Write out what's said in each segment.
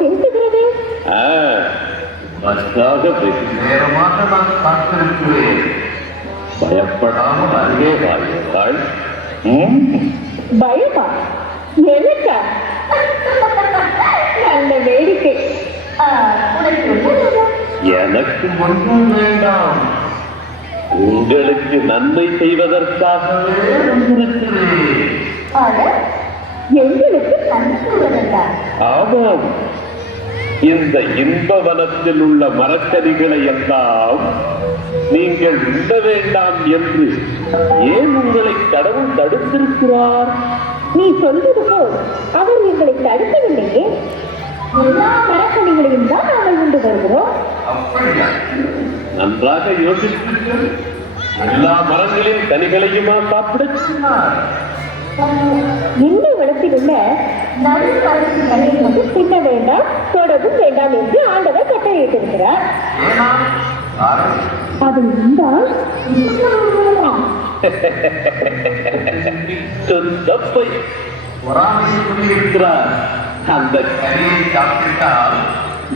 பேசுகிறது. நேரமாக நான் காத்திருக்கிறேன். பயப்படாமல் அருகே வாழ்கிறாள். பயமா? எனக்கா? நல்ல வேடிக்கை. எனக்கு ஒன்றும் வேண்டாம். உங்களுக்கு நன்மை செய்வதற்காகவே வந்திருக்கிறேன். எங்களுக்கு நன்மை. ஆமாம், இந்த இன்ப வனத்தில் உள்ள மரக்கறிகளை எல்லாம் நீங்கள் உண்ண வேண்டாம் என்று ஏன் உங்களை கடவுள் தடுத்திருக்கிறார்? நீ சொல்வது போல் அவர் எங்களை தடுக்கவில்லையே. எல்லா மரக்கறிகளையும் தான் நாங்கள் உண்டு வருகிறோம். நன்றாக யோசித்தீர்கள். எல்லா மரங்களின் கனிகளையுமா சாப்பிட சொன்னார்? இந்த இடத்தில் உள்ள நல்ல மரத்தின் கனியை வந்து தின்ன வேண்டாம், தொடவும் வேண்டாம் என்று ஆண்டவர் கட்டளையிட்டிருக்கிறார். அது இருந்தால் இருக்கிறார். அந்த கனியை சாப்பிட்டால்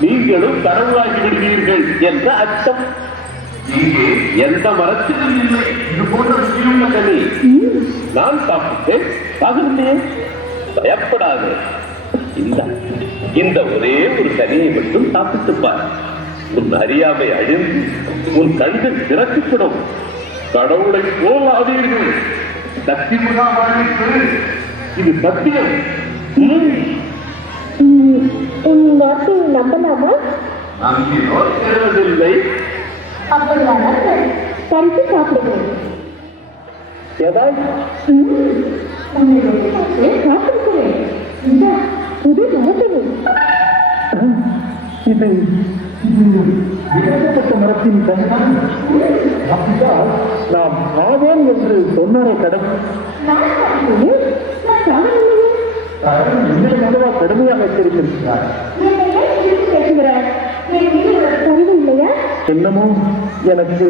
நீங்களும் கடவுளாகி விடுவீர்கள் என்ற அர்த்தம். இங்கே எந்த மரத்திலும் இல்லை இது போன்ற ருசியுள்ள கனி. நான் சாப்பிட்டேன், சாகுந்தேன். பயப்படாது. இந்த ஒரே ஒரு கனியை மட்டும் சாப்பிட்டுப்பார். உன் அறியாமை அழிந்து உன் கண்கள் திறக்கப்படும். கடவுளை போல் ஆவீர்கள். சக்தி முகா வாழ்விற்கு இது சத்தியம். உன் வார்த்தையை நம்பலாமா? நம்பினோர் பெறுவதில்லை. அப்படியானால் பறித்து சாப்பிடுகிறேன். காத்திருக்கிறேன். இந்த புது மரத்தினை இது விளக்கப்பட்ட மரத்தின் கண்தான். அப்படிதான் நாம் ஆவேன் என்று சொன்னாரே கடவுள். என்னிடமல்லவா கடுமையாக எச்சரித்திருக்கிறார். இல்லையா? என்னமோ எனக்கு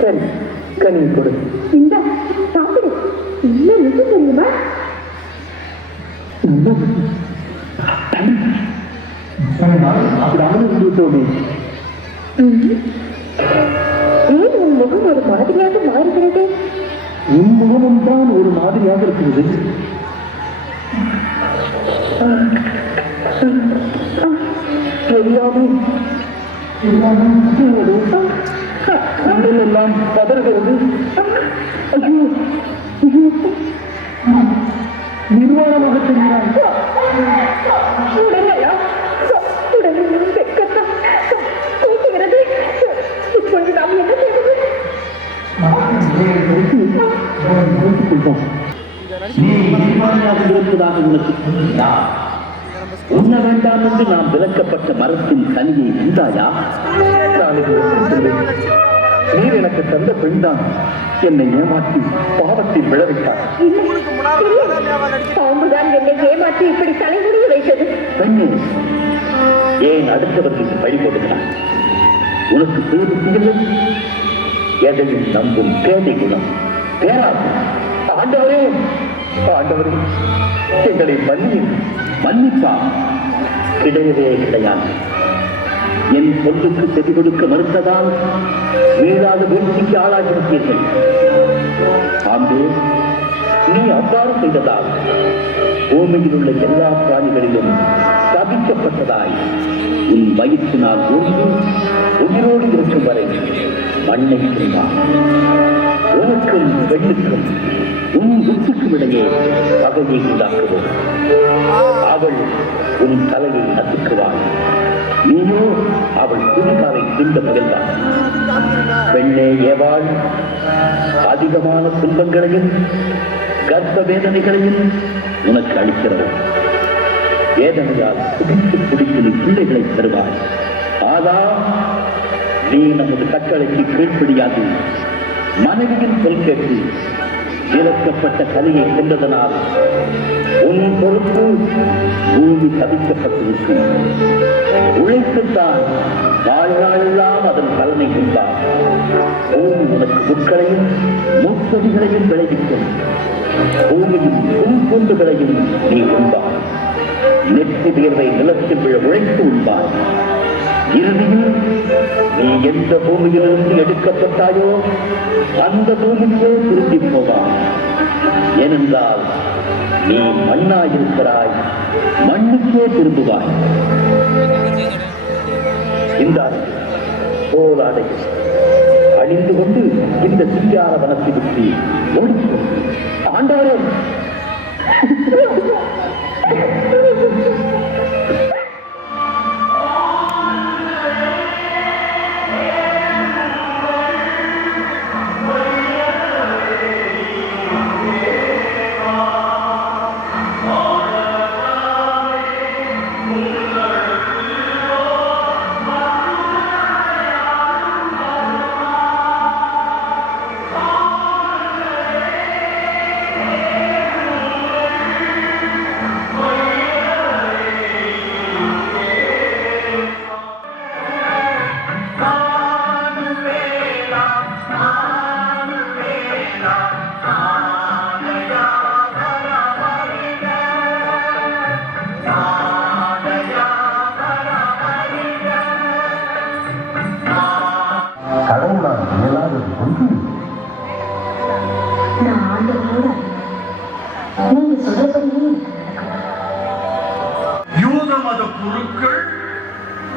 சரி, கனி கொடு. இந்த சாப்பிடு. இன்னும் நிச்சயம் தெரியுமா? ஏன் உன் முகம் ஒரு மாதிரியாக மாறுகிறது? உன் முகமும் தான் ஒரு மாதிரியாக இருக்கிறது. எல்லாம் பதறுகிறது. நிர்வாணமாக தெரிகிறான். இப்பொழுது நாம் என்ன செய்வது? உண்ண வேண்டாம் என்று நாம் விலக்கப்பட்ட மரத்தின் கனியை உண்டாயா? நீர் எனக்கு தந்த பெண்தான் என்னை ஏமாற்றி பாவத்தில் விளைவிட்டார். பாம்புதான் என்னை ஏமாற்றி இப்படி தலைமுடிய வைத்தது. பெண்ணே, ஏன் அடுத்தவர்களுக்கு பழி கொடுக்கிறார்? உனக்கு தேவையில்லை. எதையும் நம்பும் பேதை குணம் பேராது. ஆண்டவரே, ஆண்டவரே, எங்களை மன்னிப்பா. கிடையவே கிடையாது. என் சொல்லுக்கு செவி கொடுக்க மறுத்ததால் மீளாத வீழ்ச்சிக்கு ஆளாகிவிட்டீர்கள். ஆண்டே, நீ அவ்வாறு செய்ததால் பூமியில் உள்ள எல்லா பிராணிகளிலும் தவிக்கப்பட்டதாய் உன் வயிற்றினால் ஓய்ந்து உயிரோடு இருக்கும் வரை மண்ணை செய்வார். உனக்கும் பெண்ணுக்கும் உன் புத்திக்கும் இடையே பகையை உண்டாக்குவோம். அவள் உன் தலையை நசுக்குவாள், நீயோ அவள் துணிகாலை திண்ட முயல்வாள். பெண்ணே ஏவாள், அதிகமான துன்பங்களையும் கர்ப்ப வேதனைகளையும் உனக்கு அளிக்கிறது. வேதனையால் குடித்து குடித்து நீ பிள்ளைகளை பெறுவாய். ஆதா, நீ நமது கட்டளைக்கு கீழ்ப்படியாது மனைவியின் சொல் கேட்டு இழக்கப்பட்ட கனியை சென்றதனால் உன் பொறுப்பு பூமி தவிக்கப்பட்டிருக்கும். உழைத்துத்தான் வாழ்நாளெல்லாம் அதன் பலனை கொண்டார். பூமி உனக்கு முட்களையும் முட்செடிகளையும் விளைவிக்கும். பூமியின் பூண்டுகளையும் நீ உண்பாய். நெற்றி வியர்வை நிலத்தில் விழ உழைத்து உண்பாய். இறுதியில் நீ எந்த பூமியிலிருந்து எடுக்கப்பட்டாயோ அந்த பூமிக்கே திரும்பி போவாய். ஏனென்றால் நீ மண்ணாயிருக்கிறாய், மண்ணுக்கே திரும்புவாய். இந்த போராடை அணிந்து கொண்டு இந்த சிங்கார வனத்தை விட்டு ஓடிக்கொண்டு ஆண்டவரே யூத மத குருக்கள்,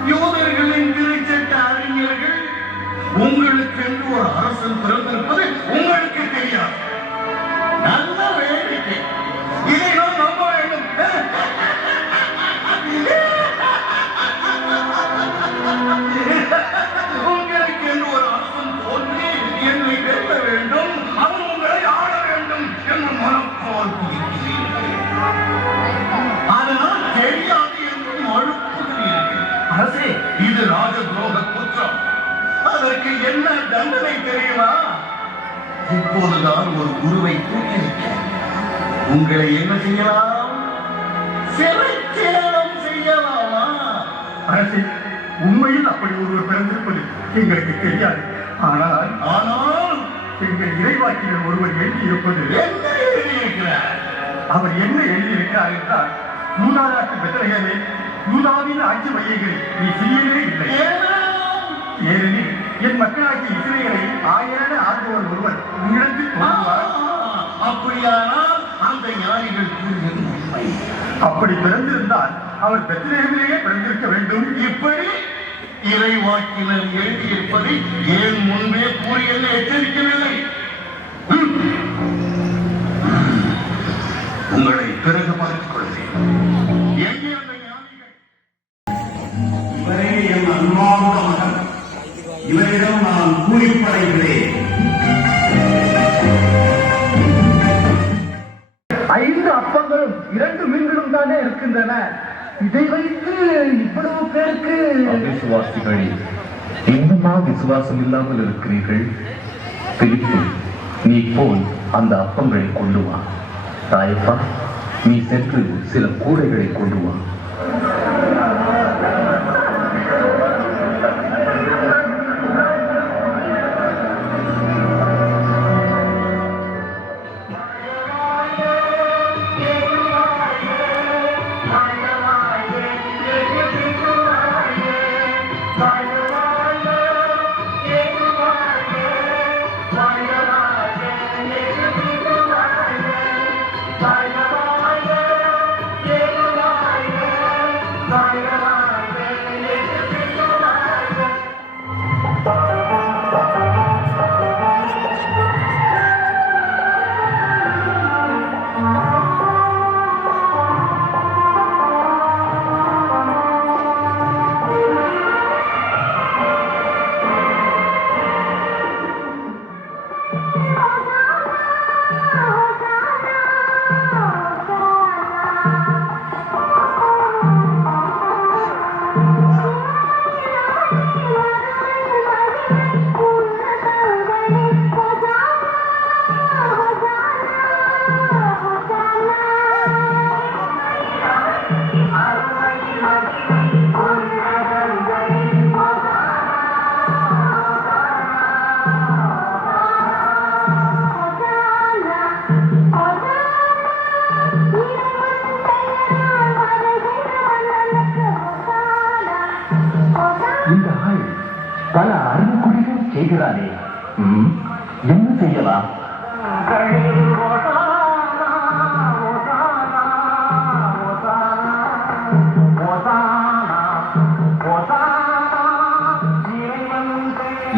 யூதர்களின் திருச்சட்ட அறிஞர்கள், உங்களுக்கென்று ஒரு அரசன் பிறந்திருப்பது உங்களுக்கு தெரியாது. நல்ல வேடிக்கை. இதை நாம் நம்ப வேண்டும். உங்களுக்கு என்று ஒரு அரசன் தோன்றி என்னை வெல்ல வேண்டும், அவர் உங்களை ஆள வேண்டும் என்று மனப்பால் இருக்கிறீர்கள். அதனால் தெரியாது என்று மறுப்புகிறீர்கள். அரசே, இது ராஜ துரோக குற்றம். அதற்கு என்ன தண்டனை தெரியுமா? இப்போதுதான் ஒரு குருவை தூக்கிவிட்டேன். உங்களை என்ன செய்யலாம்? சிறைச்சேதம் செய்யலாமா? அரசே, உண்மையில் அப்படி ஒருவர் பிறந்திருப்பது எங்களுக்கு தெரியாது. ஆனால் எங்கள் இறைவாக்கினர் ஒருவர் எழுதியிருப்பது என்ன எழுதியிருக்கிறார்? அவர் என்ன எழுதியிருக்கிறார் என்றால், யூதா நாட்டு பெத்லகேமே, யூதாவின் ஆட்சி மையங்களில் நீ சிறியவே இல்லை. ஏனெனில் என் மக்களாகிய இஸ்ரவேலை ஆயரான ஆள்பவர் ஒருவர் உன்னிடத்தில் தோன்றுவார். அப்படியானால் அந்த ஞானிகள் கூறியது உண்மை. அப்படி பிறந்திருந்தால் அவர் பெத்லகேமிலேயே பிறந்திருக்க வேண்டும். இப்படி இறைவாக்கினர் எழுதியிருப்பதை ஏன் முன்பே கூறி என்ன எச்சரிக்கவில்லை? உங்களை பிறகு பார்த்துக் கொள்வேன். எங்கே அந்த ஞானிகள்? இவரே என் அன்பார்ந்த மகன். இவரிடம் நான் கூலிப்படைகிறேன். 5 அப்பங்களும் 2 மீன்களும் தானே இருக்கின்றன. இதை வைத்து இவ்வளவு பேருக்கு விசுவாசிகளே, இன்னுமா விசுவாசம் இல்லாமல் இருக்கிறீர்கள்? பிலிப்பு, நீ போய் அந்த அப்பங்களை கொண்டு வா. தாயப்பா, நீ சென்று சில கூடைகளை கொண்டு வா. இருக்கிறானே, என்ன செய்யலாம்?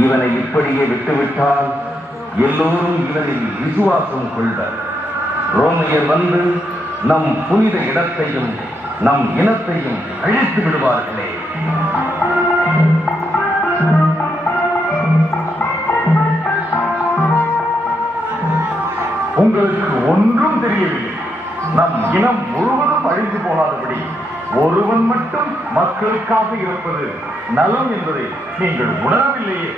இவனை இப்படியே விட்டுவிட்டால் எல்லோரும் இவனில் விசுவாசம் கொள்வர். ரோமையர் வந்து நம் புனித இடத்தையும் நம் இனத்தையும் அழித்து விடுவார்களே. உங்களுக்கு ஒன்றும் தெரியவில்லை. நம் இனம் முழுவதும் அழிந்து போகாதபடி ஒருவன் மட்டும் மக்களுக்காக இருப்பது நலம் என்பதை நீங்கள் உணரவில்லையே.